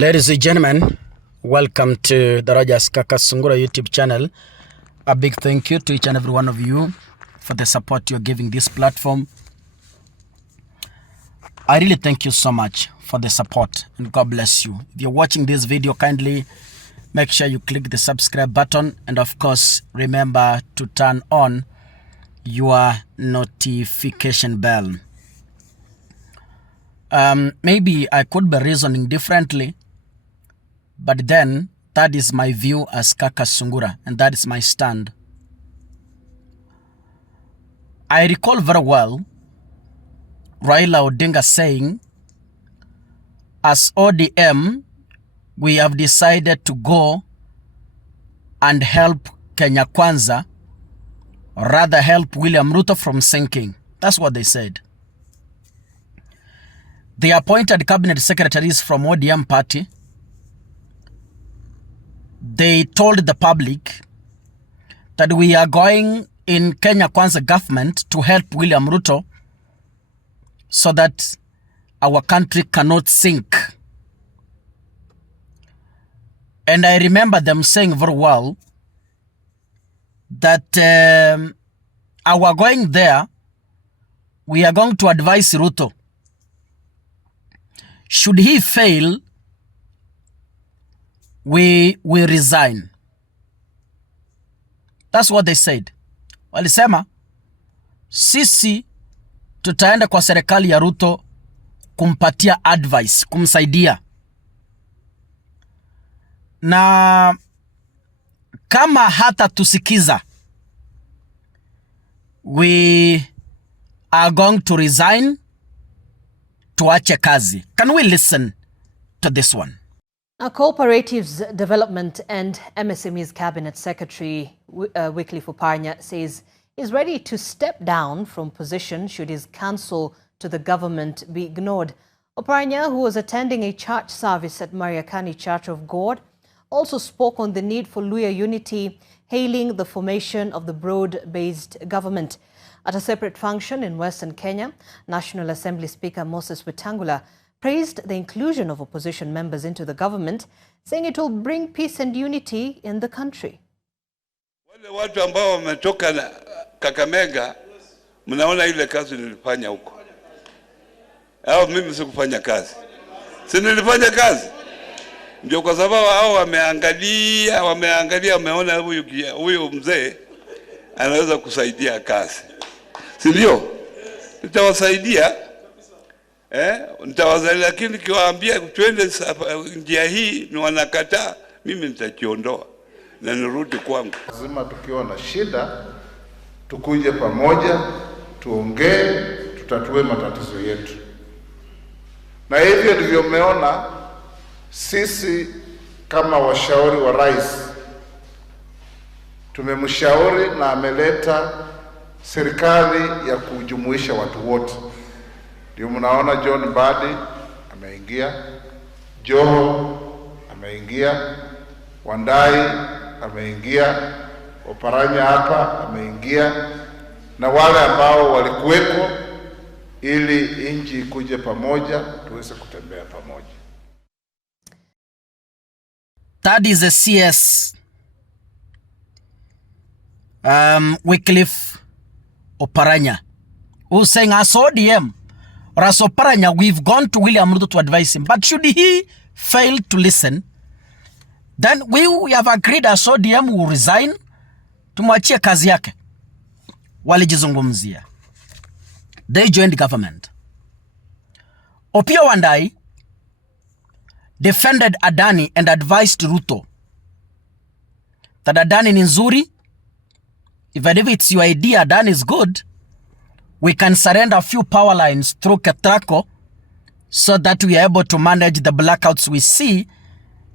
Ladies and gentlemen, welcome to the Kakasungura YouTube channel. A big thank you to each and every one of you for the support you're giving this platform. I really thank you so much for the support and God bless you. If you're watching this video, kindly make sure you click the subscribe button and of course remember to turn on your notification bell. Maybe I could be reasoning differently, but then that is my view as Kakasungura and that is my stand. I recall very well Raila Odinga saying, as ODM, we have decided to go and help Kenya Kwanza, rather help William Ruto from sinking. That's what they said. They appointed cabinet secretaries from ODM party. They told the public that we are going in Kenya Kwanza government to help William Ruto so that our country cannot sink. And I remember them saying very well that our going there, we are going to advise Ruto. Should he fail, we resign. That's what they said. Walisema, sisi tutaenda kwa serikali ya Ruto kumpatia advice, kumsaidia. Na kama hata tusikiza, we are going to resign, tuache kazi. Can we listen to this one? Cooperatives Development and MSME's Cabinet Secretary Wycliffe Oparanya says he's ready to step down from position should his counsel to the government be ignored. Oparanya, who was attending a church service at Mariakani Church of God, also spoke on the need for Luhya unity, hailing the formation of the broad-based government. At a separate function in Western Kenya, National Assembly Speaker Moses Wetangula praised the inclusion of opposition members into the government, saying it will bring peace and unity in the country. Wale watu ambao wametoka Kakamega, mnaona ile kazi nilifanya huko. Hao mimi sikufanya kazi. Si nilifanya kazi? Ndio kwa sababu hao wameangalia, wameona huyu mzee anaweza kusaidia kazi. Si ndio? Nitawasaidia. Nitawasaidia, lakini kiwaambia twende njia hii ni wanakataa, mimi nitajiondoa na nirudi kwangu. Lazima tukiwa na shida tukuje pamoja, tuongee, tutatue matatizo yetu. Na hivyo ndivyo mmeona sisi kama washauri wa rais tumemshauri na ameleta serikali ya kujumuisha watu wote. Ndio mnaona John Badi ameingia, Joho ameingia, Wandayi ameingia, Oparanya hapa ameingia, na wale ambao walikuwepo ili nchi ikuje pamoja tuweze kutembea pamoja. That is a CS Wycliffe Oparanya, who's saying as ODM or as Oparanya, we've gone to William Ruto to advise him. But should he fail to listen, then we have agreed as ODM will resign, tumwachie kazi yake. Walijizungumzia. They joined government. Opiyo Wandayi defended Adani and advised Ruto that Adani ni nzuri. Even if it's your idea, Adani is good, we can surrender a few power lines through Ketrac-Adani so that we are able to manage the blackouts we see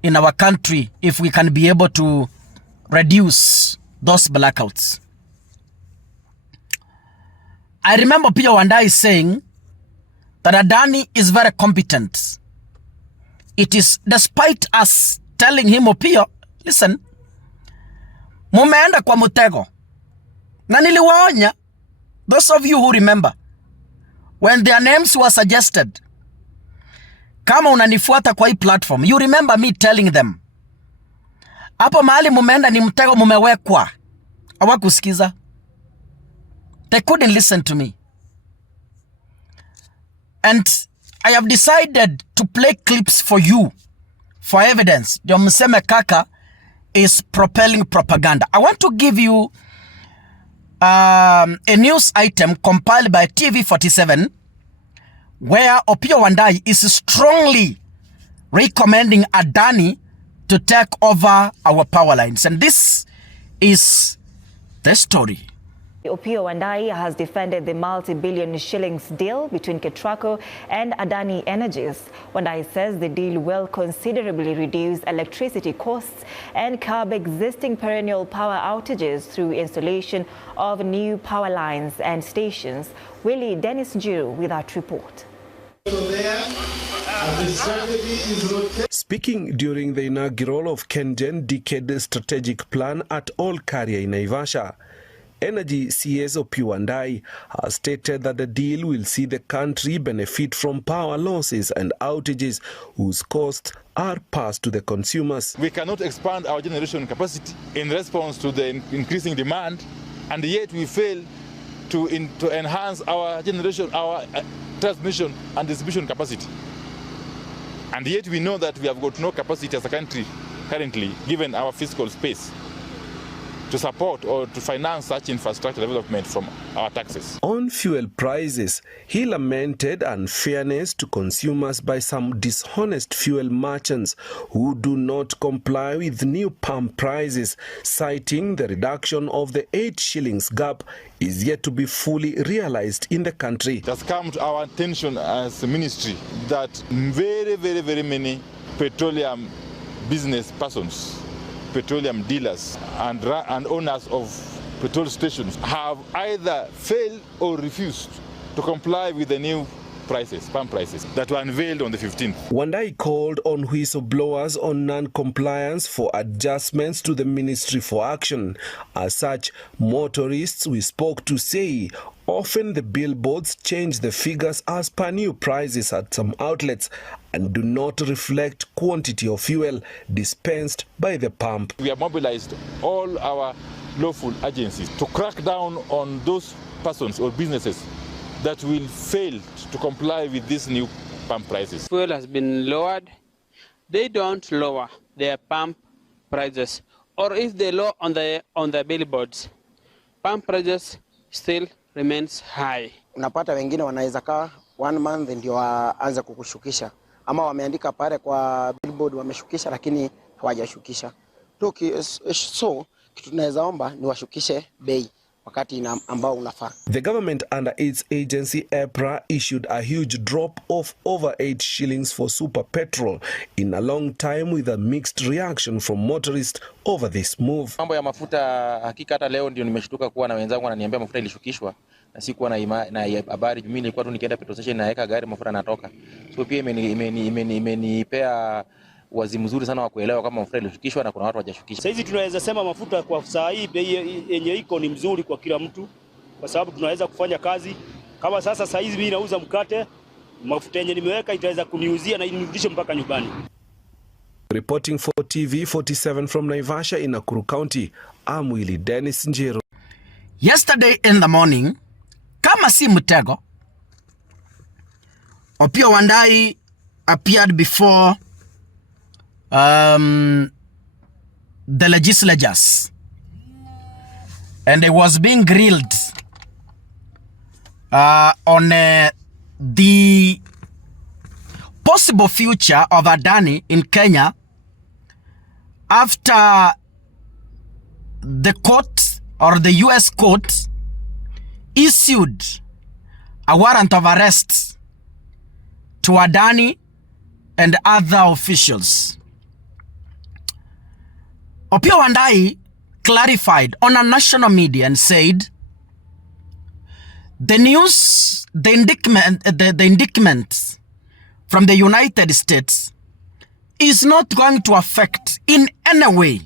in our country if we can be able to reduce those blackouts. I remember Opiyo Wandayi saying that Adani is very competent. It is despite us telling him, Opiyo, listen, mumeenda kwa mutego. Na niliwaonya, those of you who remember, when their names were suggested, kama unanifuata kwa hii platform, you remember me telling them, hapo mahali mumeenda ni mtego mumewekwa. Hawakusikiza. They couldn't listen to me. And I have decided to play clips for you for evidence. Ndio mseme Kaka is propelling propaganda. I want to give you a news item compiled by TV47 where Opiyo Wandayi is strongly recommending Adani to take over our power lines. And this is the story. Opiyo Wandayi has defended the multi-billion shillings deal between Ketrac-Adani and Adani Energies. Wandayi says the deal will considerably reduce electricity costs and curb existing perennial power outages through installation of new power lines and stations. Willie Dennis Jiru with that report. Speaking during the inaugural of KenGen Decade Strategic Plan at All Carrier in Naivasha, Energy CS Opiyo Wandayi has stated that the deal will see the country benefit from power losses and outages whose costs are passed to the consumers. We cannot expand our generation capacity in response to the increasing demand, and yet we fail to enhance our generation, our transmission and distribution capacity. And yet we know that we have got no capacity as a country currently, given our fiscal space, to support or to finance such infrastructure development from our taxes. On fuel prices, he lamented unfairness to consumers by some dishonest fuel merchants who do not comply with new pump prices, citing the reduction of the 8 shillings gap is yet to be fully realized in the country. It has come to our attention as a ministry that very many petroleum business persons, petroleum dealers and owners of petrol stations have either failed or refused to comply with the new prices, pump prices, that were unveiled on the 15th. Wandayi called on whistleblowers on non-compliance for adjustments to the ministry for action. As such, motorists we spoke to say often the billboards change the figures as per new prices at some outlets and do not reflect quantity of fuel dispensed by the pump. We have mobilized all our lawful agencies to crack down on those persons or businesses that will fail to comply with these new pump prices. Fuel has been lowered. They don't lower their pump prices, or if they lower on the billboards, pump prices still remains high. Unapata wengine wanaweza kaa 1 month ndio waanze kukushukisha, ama wameandika pale kwa billboard wameshukisha lakini hawajashukisha. So kitu tunaweza omba ni washukishe bei wakati ambao unafaa. The government under its agency EPRA issued a huge drop of over 8 shillings for super petrol in a long time with a mixed reaction from motorists over this move. Mambo ya mafuta, hakika hata leo ndio nimeshtuka kuwa na wenzangu wananiambia mafuta ilishukishwa na sikuwa na habari. Mimi nilikuwa tu nikienda petrol station naweka gari mafuta natoka. So pia imenipea wazi mzuri sana wa kuelewa kama mafuta ilishukishwa na kuna watu hawajashukisha. Sasa hizi tunaweza sema mafuta kwa saa hii bei yenye iko ni mzuri kwa kila mtu, kwa sababu tunaweza kufanya kazi. Kama sasa hizi mimi nauza mkate, mafuta yenye nimeweka itaweza kuniuzia na inirudishe mpaka nyumbani. Reporting for TV47 from Naivasha in Nakuru County, I'm Willie Dennis Jiru. Yesterday in the morning, kama si mtego, Opiyo Wandayi appeared before the legislatures, and he was being grilled on the possible future of Adani in Kenya after the court or the US court issued a warrant of arrest to Adani and other officials. Opiyo Wandayi clarified on a national media and said the news, the indictment from the United States is not going to affect in any way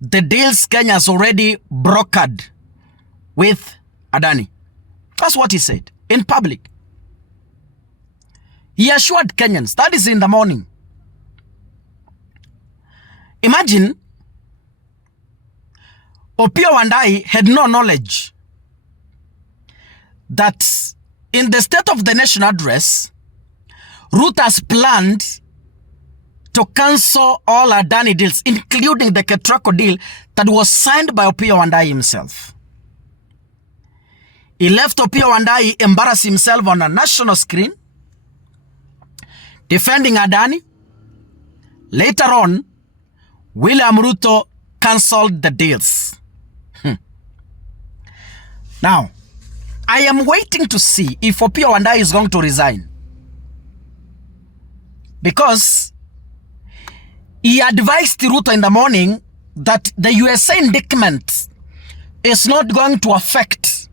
the deals Kenya has already brokered with Adani. That's what he said in public. He assured Kenyans. That is in the morning. Imagine Opiyo Wandayi had no knowledge that in the State of the Nation address, Ruto has planned to cancel all Adani deals, including the Ketrac-Adani deal that was signed by Opiyo Wandayi himself. He left Opiyo Wandayi embarrass himself on a national screen, defending Adani. Later on, William Ruto cancelled the deals. Now, I am waiting to see if Opiyo Wandayi is going to resign. Because he advised Ruto in the morning that the USA indictment is not going to affect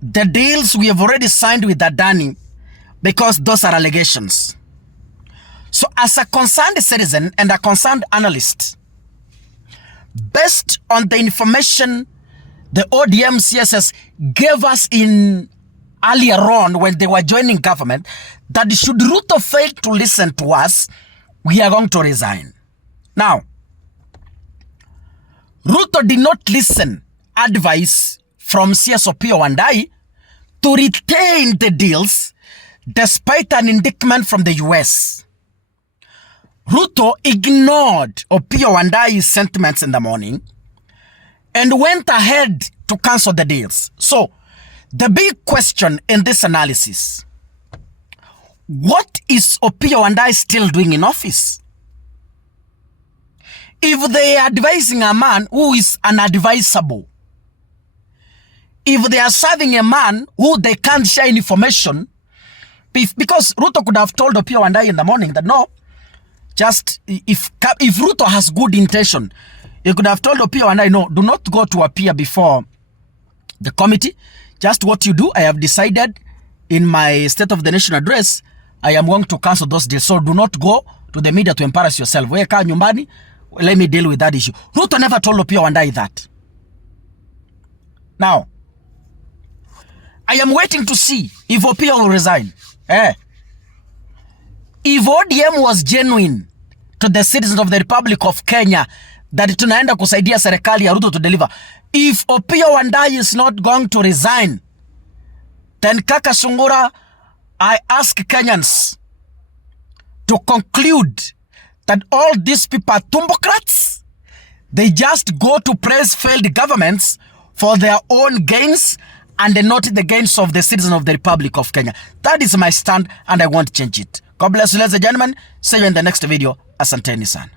the deals we have already signed with Adani because those are allegations. So as a concerned citizen and a concerned analyst, based on the information the ODM CSS gave us in earlier on when they were joining government, that should Ruto fail to listen to us, we are going to resign. Now, Ruto did not listen advice from CS Opiyo Wandayi to retain the deals despite an indictment from the US. Ruto ignored Opiyo Wandayi's sentiments in the morning and went ahead to cancel the deals. So, the big question in this analysis, what is Opiyo Wandayi still doing in office? If they are advising a man who is unadvisable, if they are serving a man who they can't share information, because Ruto could have told Opiyo Wandayi in the morning that no, just if Ruto has good intention, he could have told Opiyo Wandayi, no, do not go to appear before the committee. Just what you do, I have decided in my State of the Nation address, I am going to cancel those deals. So do not go to the media to embarrass yourself. Wewe kaa nyumbani, let me deal with that issue. Ruto never told Opiyo Wandayi that. Now, I am waiting to see if Opiyo will resign. If ODM was genuine to the citizens of the Republic of Kenya that tunaenda kusaidia serikali ya Ruto to deliver, if Opiyo Wandayi is not going to resign, then Kakasungura, I ask Kenyans to conclude that all these people are tumbocrats. They just go to praise failed governments for their own gains and not the gains of the citizens of the Republic of Kenya. That is my stand and I won't change it. God bless you, ladies and gentlemen. See you in the next video. Asanteni sana.